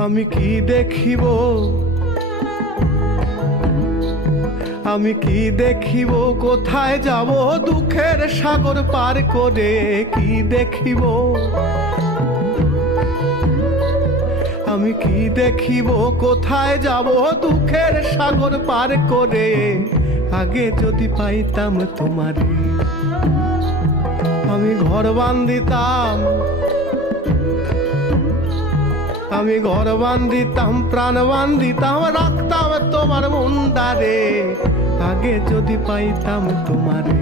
আমি কি দেখিব, আমি কি দেখিব, কোথায় যাব দুঃখের সাগর পার করে? কি দেখিব, আমি কি দেখিব, কোথায় যাব দুঃখের সাগর পার করে? আগে যদি পাইতাম তোমারে, আমি ঘর বান্ধিতাম, আমি ঘর বান্ধিতাম, প্রাণ বান্ধিতাম, রাখতাম তোমার মুন্ডারে। আগে যদি পাইতাম তোমারে।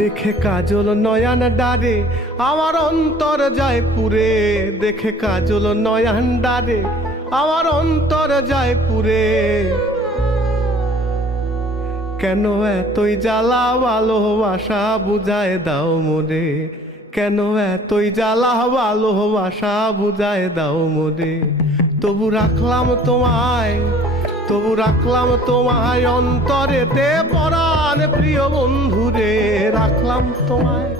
দেখে কাজল নয়ন ডারে আমার অন্তর যায় পুরে, দেখে কাজল নয়ন ডারে আমার অন্তর যায় পুরে। কেন এতই জ্বালা ভালোবাসা বুঝায় দাও মোরে, কেন এতই জ্বালা ভালোবাসা বুঝায় দাও মোরে। তবু রাখলাম তোমায়, তবু রাখলাম তোমায় অন্তরেতে পরাণ প্রিয় বন্ধুরে, রাখলাম তোমায়।